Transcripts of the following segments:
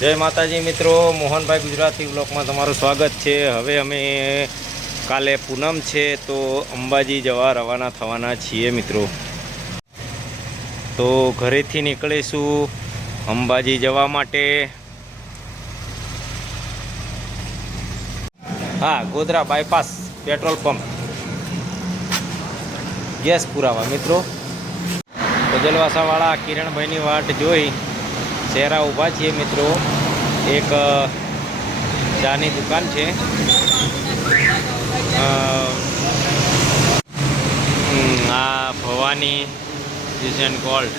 જય માતાજી મિત્રો, મોહનભાઈ ગુજરાતી બ્લોકમાં તમારું સ્વાગત છે. હવે અમે કાલે પૂનમ છે તો અંબાજી જવા રવાના થવાના છીએ મિત્રો. તો ઘરેથી નીકળીશું અંબાજી જવા માટે. હા, Godhra bypass petrol pump. Gas પુરાવા મિત્રો. તો જલવાસાવાળા કિરણભાઈની વાટ જોઈ શહેરા ઊભા છીએ મિત્રો. એક ચાની દુકાન છે. આ ભવાની એન્ડ ગોલ્ડ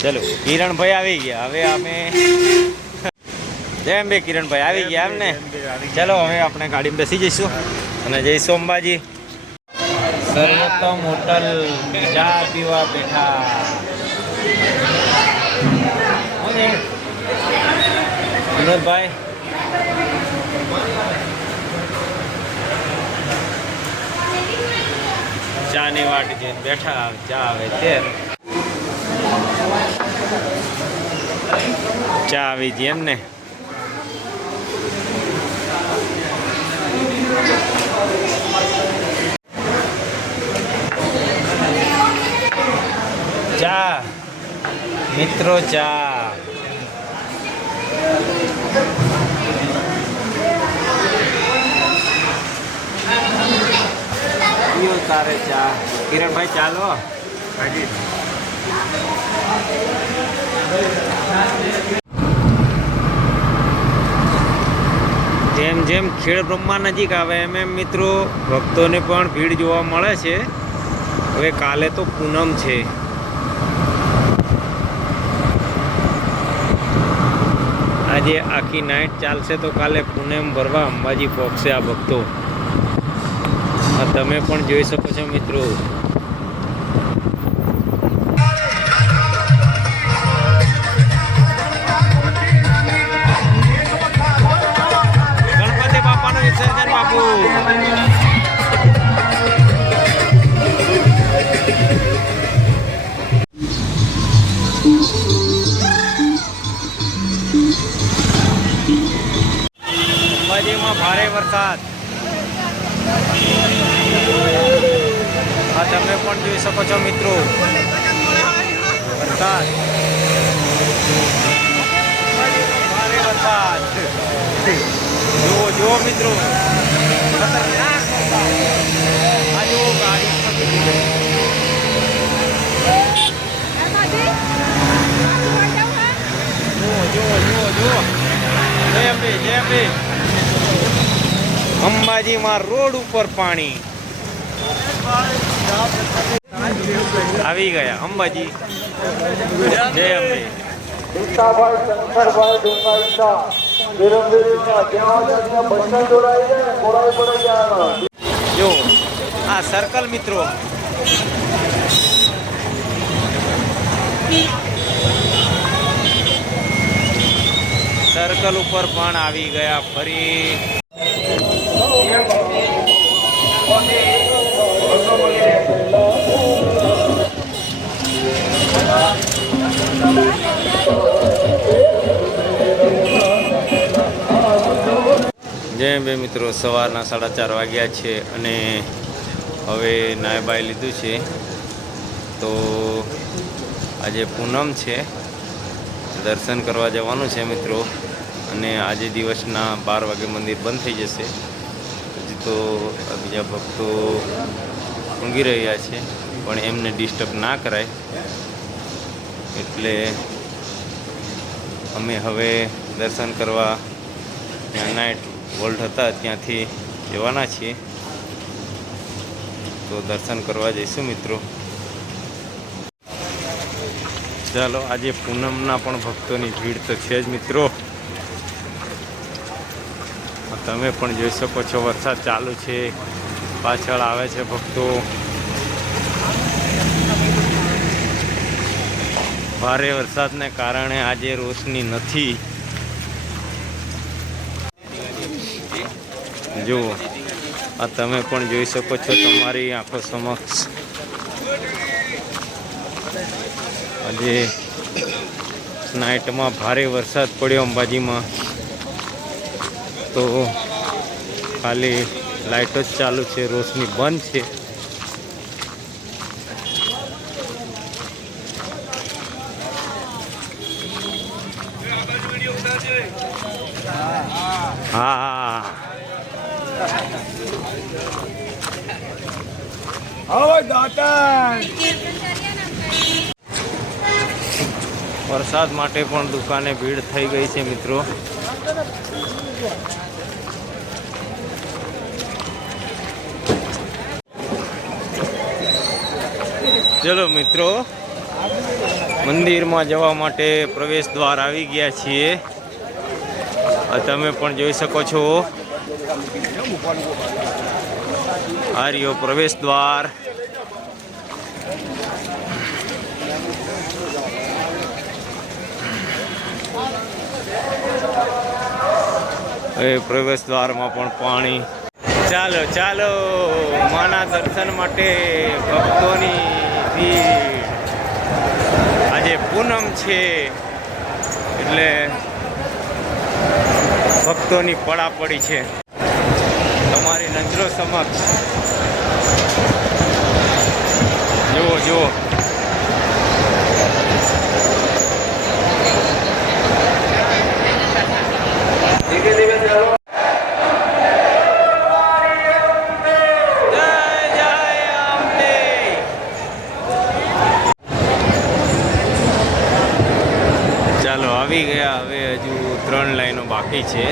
ચલો કિરણભાઈ આવી ગયા. હવે અમે જેમ બે કિરણભાઈ આવી ગયા એમ ને ચલો હવે આપણે ગાડીમાં બેસી જઈશું. અને જઈશું અંબાજી સર્વોત્તમ હોટલ ચા પીવા બેઠા? વિનોદભાઈ ચાની વાટ છે બેઠા, ચા આવે તે ચા આવી ગઈ એમ ચા. મિત્રો, ચા. પીઓ તારે ચા? કિરણભાઈ ચાલો જેમ જેમ ખેડ બ્રહ્મા નજીક આવે, એમ એમ મિત્રો, ભક્તોને પણ ભીડ જોવા મળે છે. હવે કાલે તો પૂનમ છે. આજે આખી નાઇટ ચાલશે તો કાલે પૂનમ ભરવા અંબાજી પહોંચશે આ ભક્તો. તમે પણ જોઈ શકો છો મિત્રો. વરસાદ ભારે વરસાદ જુઓ જુઓ મિત્રો ખતરનાક. આ અંબાજીમાં રોડ ઉપર પાણી આવી ગયા અંબાજી. જય અંબે. ભીખાભાઈ શંકરભાઈ ત્યાં જોડાઈ જાય જો આ સર્કલ મિત્રો. સર્કલ ઉપર પણ આવી ગયા ફરી. જય બે મિત્રો સવારના સાડા ચાર વાગ્યા છે અને હવે નાયબાઈ લીધું છે. તો આજે પૂનમ છે. દર્શન કરવા જવાનું છે મિત્રો. અને આજે દિવસના બાર વાગે મંદિર બંધ થઈ જશે. હજી તો બીજા ભક્તો ઊંઘી રહ્યા છે, પણ એમને ડિસ્ટર્બ ના કરાય. એટલે અમે હવે દર્શન કરવા ત્યાં નાઇટ વોલ્ટ હતા, ત્યાંથી જવાના છીએ. તો દર્શન કરવા જઈશું મિત્રો. ચાલો, આજે પૂનમના પણ ભક્તોની ભીડ તો છે જ મિત્રો. તમે પણ જોઈ શકો છો, વરસાદ ચાલુ છે. પાછળ આવે છે ભક્તો. ભારે વરસાદને કારણે આજે રોશની નથી. જુઓ. આ તમે પણ જોઈ શકો છો તમારી આંખો સમક્ષ. આજે નાઇટમાં ભારે વરસાદ પડ્યો અંબાજીમાં. તો ખાલી લાઇટો જ ચાલુ છે, રોશની બંધ છે. માટે પણ દુકાને ભીડ થઈ ગઈ છે, મિત્રો. ચલો, મિત્રો. મંદિરમાં જવા માટે પ્રવેશ દ્વાર આવી ગયા છીએ. તમે પણ જોઈ શકો છો. આ રહ્યો પ્રવેશ દ્વાર. એ પ્રવેશ દ્વારમાં પણ પાણી. ચાલો ચાલો, માના દર્શન માટે ભક્તોની ભીડ. આજે પૂનમ છે, એટલે ભક્તોની પડાપડી છે. તમારી નજરો સમક્ષ જુઓ જુઓ ધીમે ધીમે ચાલો જય જય અંબે ચાલો, આવી ગયા. હવે હજુ ત્રણ લાઈનો બાકી છે.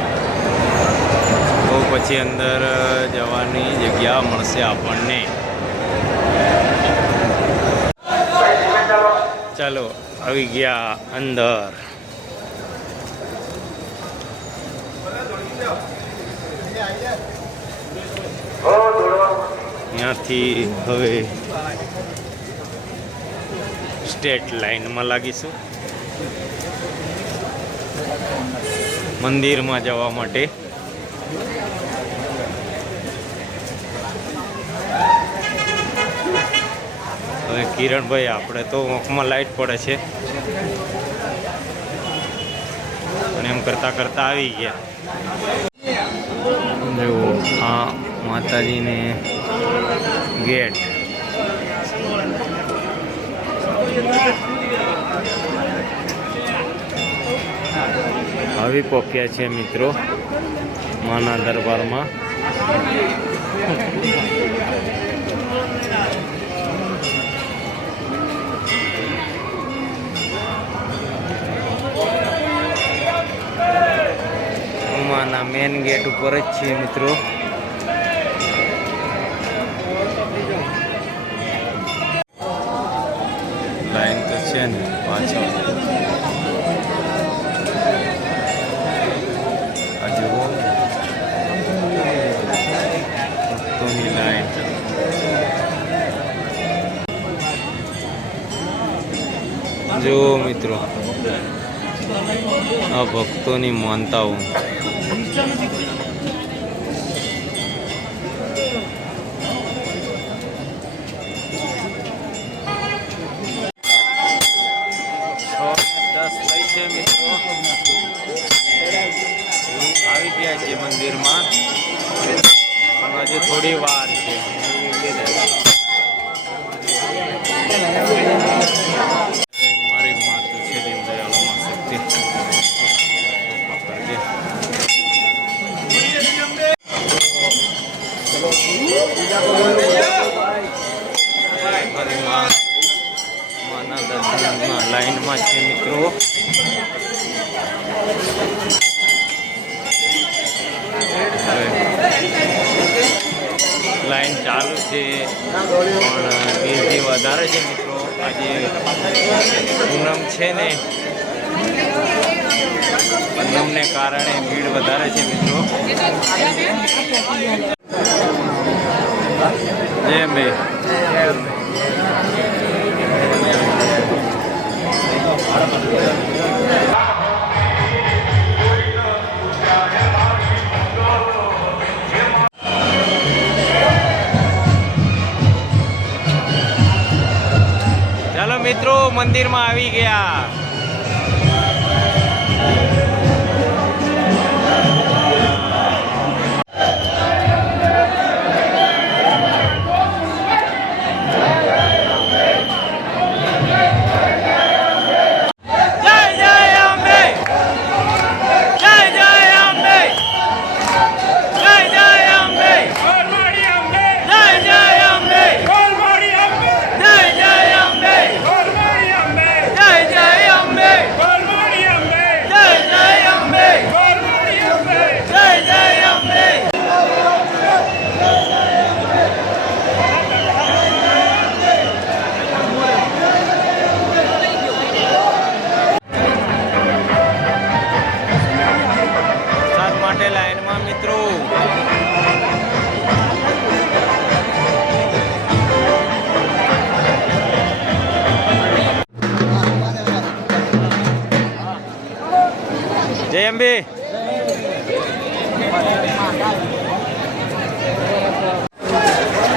તો પછી અંદર જવાની જગ્યા મળશે આપણને. ચાલો, આવી ગયા અંદર. ત્યાંથી હવે સ્ટેટ લાઈનમાં લાગીશું. મંદિરમાં જવા માટે. હવે કિરણભાઈ, આપણે તો આંખમાં લાઈટ પડે છે. અને એમ કરતા કરતા આવી ગયા. જો આ માતાજીને ગેટ. આવી પોક્યા છે મિત્રો માના દરબારમાં. માના મેન ગેટ ઉપર જ છીએ મિત્રો. ભક્તોની લાઈન જો મિત્રો આ ભક્તોની માનતાઓ. આવી ગયા છે મંદિરમાં. હજુ થોડી વાર છે. લાઈનમાં છે મિત્રો. છે પણ ગીરથી વધારે છે મિત્રો, આજે પૂનમ છે ને પૂનમને કારણે ભીડ વધારે છે મિત્રો. જય અંબે. ચાલો મિત્રો મંદિરમાં આવી ગયા. માટે લાઈનમાં મિત્રો.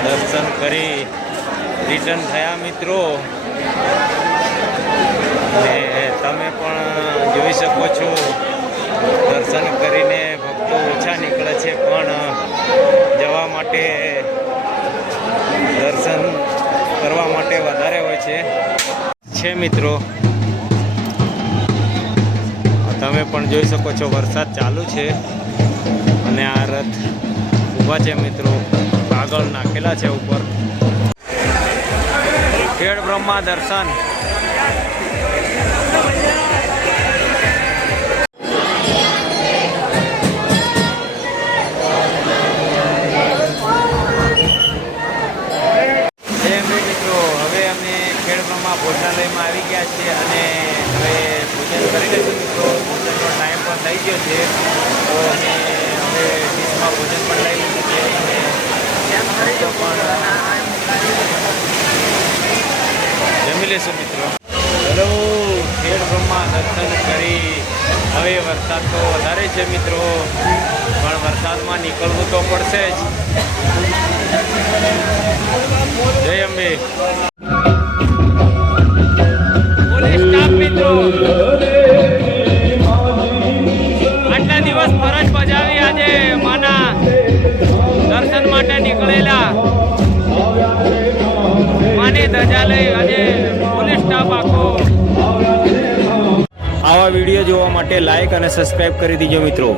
દર્શન કરી રિટર્ન થયા મિત્રો ને તમે પણ જોઈ શકો છો દર્શન કરીને ભક્તો ઓછા નીકળે છે પણ જવા માટે દર્શન કરવા માટે વધારે હોય છે છે મિત્રો. તમે પણ જોઈ શકો છો, વરસાદ ચાલુ છે. અને આ રથ ઊભા છે મિત્રો કાગળ નાખેલા છે ઉપર. ખેડ બ્રહ્મા દર્શન. લેશું મિત્રો. ચલો ખેડબ્રહ્મા દર્શન કરી. હવે વરસાદ તો વધારે છે મિત્રો. પણ વરસાદમાં નીકળવું તો પડશે જ. જય અંબે. માટે લાઇક અને સબસ્ક્રાઇબ કરી દીજો મિત્રો.